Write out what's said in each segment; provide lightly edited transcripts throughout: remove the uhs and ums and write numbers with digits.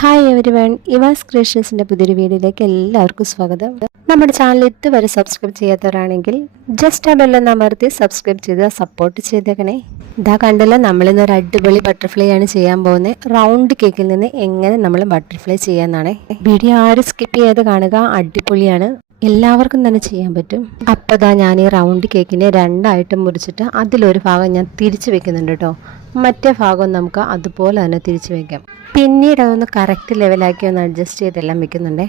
Hi everyone, ഇവാസ് ക്രിയേഷൻസിൻ്റെ പുതിയൊരു വീഡിയോയിലേക്ക് എല്ലാവർക്കും സ്വാഗതം. നമ്മുടെ ചാനൽ ഇതുവരെ സബ്സ്ക്രൈബ് ചെയ്യാത്തവരാണെങ്കിൽ ജസ്റ്റ് ആ ബെല്ലൊന്ന് അമർത്തി സബ്സ്ക്രൈബ് ചെയ്ത് സപ്പോർട്ട് ചെയ്തേക്കണേ. ഇതാ കണ്ടല്ലോ, നമ്മളിന്നൊരു അടിപൊളി ബട്ടർഫ്ലൈ ആണ് ചെയ്യാൻ പോകുന്നത്. റൗണ്ട് കേക്കിൽ നിന്ന് എങ്ങനെ നമ്മൾ ബട്ടർഫ്ലൈ ചെയ്യാന്നാണ്. വീഡിയോ ആരും സ്കിപ്പ് ചെയ്ത് കാണുക, അടിപൊളിയാണ്, എല്ലാവർക്കും തന്നെ ചെയ്യാൻ പറ്റും. അപ്പോൾ ഇതാ ഞാൻ ഈ റൗണ്ട് കേക്കിനെ രണ്ടായിട്ട് മുറിച്ചിട്ട് അതിലൊരു ഭാഗം ഞാൻ തിരിച്ചു വെക്കുന്നുണ്ട് കേട്ടോ. മറ്റേ ഭാഗം നമുക്ക് അതുപോലെ തന്നെ തിരിച്ചു വെക്കാം. പിന്നീട് അതൊന്ന് കറക്റ്റ് ലെവലാക്കി ഒന്ന് അഡ്ജസ്റ്റ് ചെയ്തെല്ലാം വെക്കുന്നുണ്ടേ.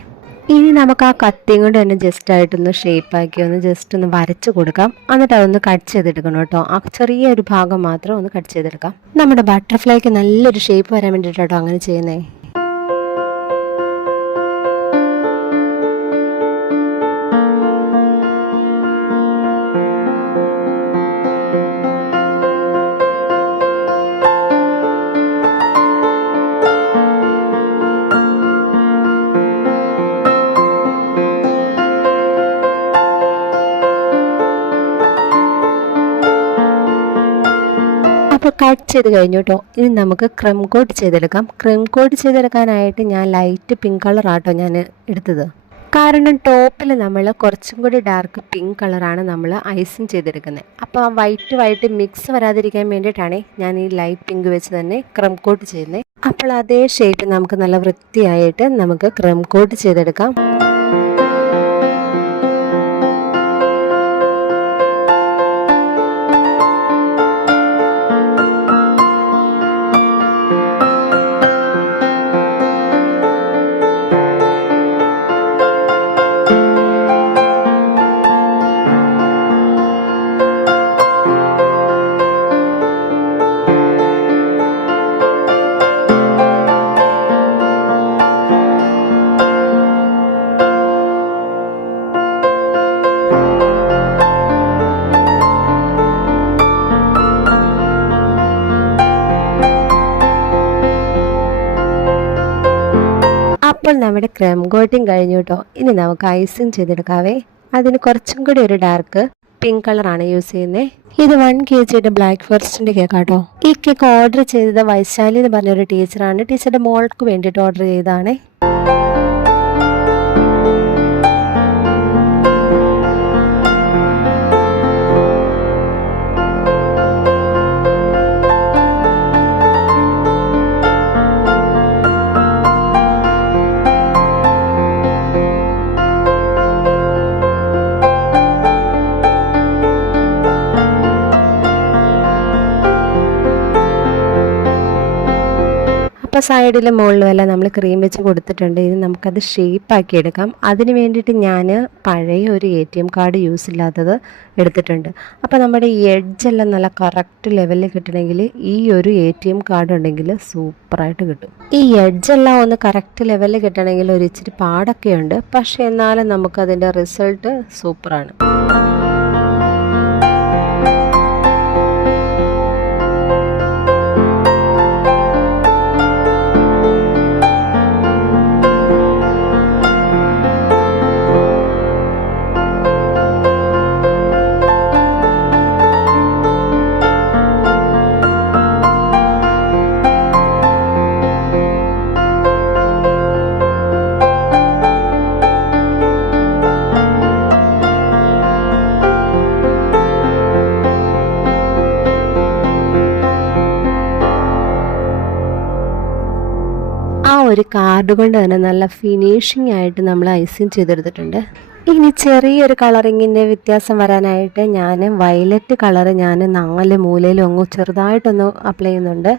ഇനി നമുക്ക് ആ കത്തിയും കൊണ്ട് തന്നെ ജസ്റ്റ് ആയിട്ടൊന്ന് ഷേപ്പാക്കി ഒന്ന് ജസ്റ്റ് ഒന്ന് വരച്ച് കൊടുക്കാം. എന്നിട്ട് അതൊന്ന് കട്ട് ചെയ്തെടുക്കണം കേട്ടോ. ആ ചെറിയൊരു ഭാഗം മാത്രം ഒന്ന് കട്ട് ചെയ്തെടുക്കാം. നമ്മുടെ ബട്ടർഫ്ലൈക്ക് നല്ലൊരു ഷേപ്പ് വരാൻ വേണ്ടിയിട്ടോ അങ്ങനെ ചെയ്യുന്നേ. അപ്പോൾ കട്ട് ചെയ്ത് കഴിഞ്ഞു കേട്ടോ. ഇനി നമുക്ക് ക്രീം കോട്ട് ചെയ്തെടുക്കാം. ക്രീം കോട്ട് ചെയ്തെടുക്കാനായിട്ട് ഞാൻ ലൈറ്റ് പിങ്ക് കളറാട്ടോ ഞാൻ എടുത്തത്. കാരണം ടോപ്പിൽ നമ്മൾ കുറച്ചും കൂടി ഡാർക്ക് പിങ്ക് കളറാണ് നമ്മൾ ഐസിങ് ചെയ്തെടുക്കുന്നത്. അപ്പോൾ ആ വൈറ്റ് മിക്സ് വരാതിരിക്കാൻ വേണ്ടിയിട്ടാണ് ഞാൻ ഈ ലൈറ്റ് പിങ്ക് വെച്ച് തന്നെ ക്രീം കോട്ട് ചെയ്യുന്നത്. അപ്പോൾ അതേ ഷേപ്പ് നമുക്ക് നല്ല വൃത്തിയായിട്ട് നമുക്ക് ക്രീം കോട്ട് ചെയ്തെടുക്കാം. അപ്പോൾ നമ്മുടെ ക്രീം കോട്ടിങ് കഴിഞ്ഞു കേട്ടോ. ഇനി നമുക്ക് ഐസിങ് ചെയ്തെടുക്കാവേ. അതിന് കുറച്ചും കൂടി ഒരു ഡാർക്ക് പിങ്ക് കളറാണ് യൂസ് ചെയ്യുന്നത്. ഇത് 1 kg ബ്ലാക്ക് ഫോറസ്റ്റിൻ്റെ കേക്കാട്ടോ. ഈ കേക്ക് ഓർഡർ ചെയ്തത് വൈശാലി എന്ന് പറഞ്ഞൊരു ടീച്ചറാണ്. ടീച്ചറുടെ മോൾക്ക് വേണ്ടിയിട്ട് ഓർഡർ ചെയ്തതാണ്. അപ്പോൾ സൈഡിലും മുകളിലും എല്ലാം നമ്മൾ ക്രീം വെച്ച് കൊടുത്തിട്ടുണ്ട്. ഇനി നമുക്കത് ഷേപ്പാക്കി എടുക്കാം. അതിന് വേണ്ടിയിട്ട് ഞാൻ പഴയ ഒരു ATM കാർഡ് യൂസ് ഇല്ലാത്തത് എടുത്തിട്ടുണ്ട്. അപ്പോൾ നമ്മുടെ ഈ എഡ്ജെല്ലാം നല്ല കറക്റ്റ് ലെവലിൽ കിട്ടണമെങ്കിൽ ഈ ഒരു ATM കാർഡ് ഉണ്ടെങ്കിൽ സൂപ്പറായിട്ട് കിട്ടും. ഈ എഡ്ജെല്ലാം ഒന്ന് കറക്റ്റ് ലെവലിൽ കിട്ടണമെങ്കിൽ ഒരു ഇച്ചിരി പാടൊക്കെ ഉണ്ട്. പക്ഷേ എന്നാലും നമുക്കതിൻ്റെ റിസൾട്ട് സൂപ്പറാണ്. ആ ഒരു കാർഡ് കൊണ്ട് തന്നെ നല്ല ഫിനിഷിംഗ് ആയിട്ട് നമ്മൾ ഐസിങ് ചെയ്തെടുത്തിട്ടുണ്ട്. ഇനി ചെറിയൊരു കളറിങ്ങിൻ്റെ വ്യത്യാസം വരാനായിട്ട് ഞാൻ വയലറ്റ് കളറ് ഞാൻ 4 മൂലയിലും അങ്ങ് ചെറുതായിട്ടൊന്ന് അപ്ലൈ ചെയ്യുന്നുണ്ട്.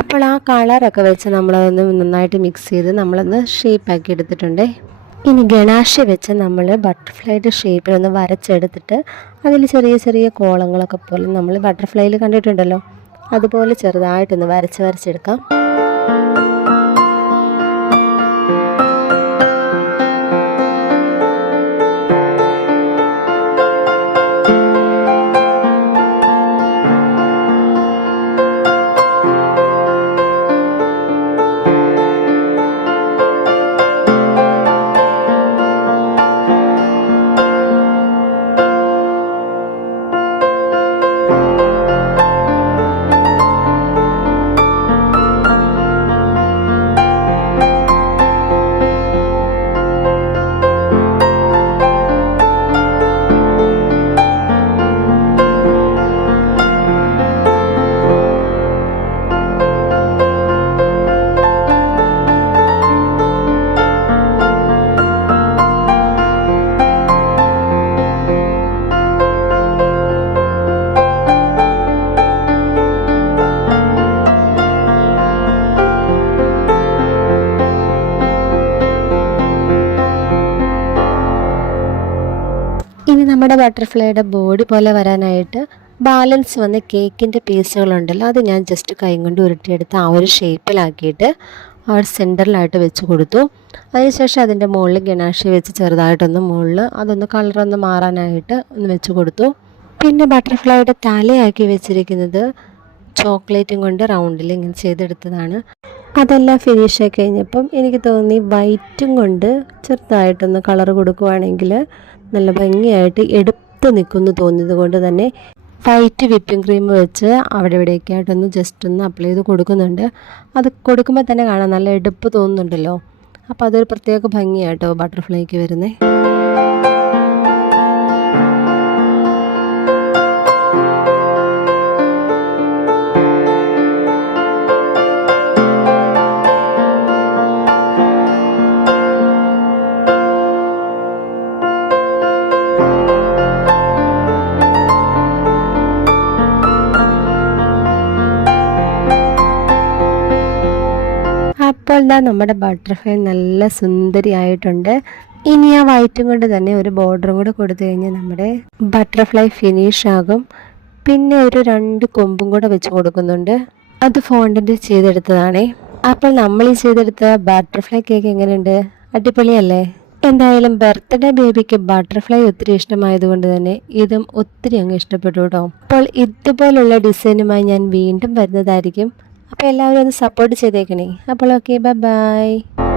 അപ്പോൾ ആ കളറൊക്കെ വെച്ച് നമ്മളതൊന്ന് നന്നായിട്ട് മിക്സ് ചെയ്ത് നമ്മളൊന്ന് ഷേപ്പാക്കി എടുത്തിട്ടുണ്ട്. ഇനി ഗണാഷ് വെച്ച് നമ്മൾ ബട്ടർഫ്ലൈയുടെ ഷേപ്പിലൊന്ന് വരച്ചെടുത്തിട്ട് അതിൽ ചെറിയ ചെറിയ കോളങ്ങളൊക്കെ പോലെ നമ്മൾ ബട്ടർഫ്ലൈയിൽ കണ്ടിട്ടുണ്ടല്ലോ, അതുപോലെ ചെറുതായിട്ടൊന്ന് വരച്ചെടുക്കാം. ഇനി നമ്മുടെ ബട്ടർഫ്ലൈയുടെ ബോഡി പോലെ വരാനായിട്ട് ബാലൻസ് വന്ന കേക്കിൻ്റെ പീസുകളുണ്ടല്ലോ, അത് ഞാൻ ജസ്റ്റ് കൈ കൊണ്ട് ഉരുട്ടിയെടുത്ത് ആ ഒരു ഷേപ്പിലാക്കിയിട്ട് ആ ഒരു സെൻറ്ററിലായിട്ട് വെച്ച് കൊടുത്തു. അതിനുശേഷം അതിൻ്റെ മുകളിൽ ഗണാഷി വെച്ച് ചെറുതായിട്ടൊന്ന് മുകളിൽ അതൊന്ന് കളറൊന്ന് മാറാനായിട്ട് ഒന്ന് വെച്ച് കൊടുത്തു. പിന്നെ ബട്ടർഫ്ലൈയുടെ തലയാക്കി വെച്ചിരിക്കുന്നത് ചോക്ലേറ്റും കൊണ്ട് റൗണ്ടിൽ ഇങ്ങനെ ചെയ്തെടുത്തതാണ്. അതെല്ലാം ഫിനിഷ് ആയി കഴിഞ്ഞപ്പം എനിക്ക് തോന്നി വൈറ്റും കൊണ്ട് ചെറുതായിട്ടൊന്ന് കളർ കൊടുക്കുവാണെങ്കിൽ നല്ല ഭംഗിയായിട്ട് എടുത്ത് നിൽക്കുമെന്ന് തോന്നിയത് കൊണ്ട് തന്നെ വൈറ്റ് വിപ്പിംഗ് ക്രീം വെച്ച് അവിടെ ഇവിടെയൊക്കെ ആയിട്ടൊന്ന് ജസ്റ്റ് ഒന്ന് അപ്ലൈ ചെയ്ത് കൊടുക്കുന്നുണ്ട്. അത് കൊടുക്കുമ്പോൾ തന്നെ കാണാൻ നല്ല എടുപ്പ് തോന്നുന്നുണ്ടല്ലോ, അപ്പോൾ അതൊരു പ്രത്യേക ഭംഗിയായിട്ടോ ബട്ടർഫ്ലൈക്ക് വരുന്നത്. അപ്പോൾ നമ്മുടെ ബട്ടർഫ്ലൈ നല്ല സുന്ദരിയായിട്ടുണ്ട്. ഇനി ആ വൈറ്റും കൊണ്ട് തന്നെ ഒരു ബോർഡറും കൂടെ കൊടുത്തു കഴിഞ്ഞാൽ നമ്മുടെ ബട്ടർഫ്ലൈ ഫിനിഷ് ആകും. പിന്നെ ഒരു 2 കൊമ്പും കൂടെ വെച്ച് കൊടുക്കുന്നുണ്ട്, അത് ഫോണ്ടൻ്റ് ചെയ്തെടുത്തതാണേ. അപ്പോൾ നമ്മൾ ഈ ചെയ്തെടുത്ത ബട്ടർഫ്ലൈ കേക്ക് എങ്ങനെയുണ്ട്? അടിപൊളിയല്ലേ? എന്തായാലും ബർത്ത്ഡേ ബേബിക്ക് ബട്ടർഫ്ലൈ ഒത്തിരി ഇഷ്ടമായതുകൊണ്ട് തന്നെ ഇതും ഒത്തിരി അങ്ങ് ഇഷ്ടപ്പെട്ടു കേട്ടോ. അപ്പോൾ ഇതുപോലുള്ള ഡിസൈനുമായി ഞാൻ വീണ്ടും വരുന്നതായിരിക്കും. അപ്പോൾ എല്ലാവരും ഒന്ന് സപ്പോർട്ട് ചെയ്തേക്കണേ. അപ്പോൾ ഓക്കെ, ബൈ.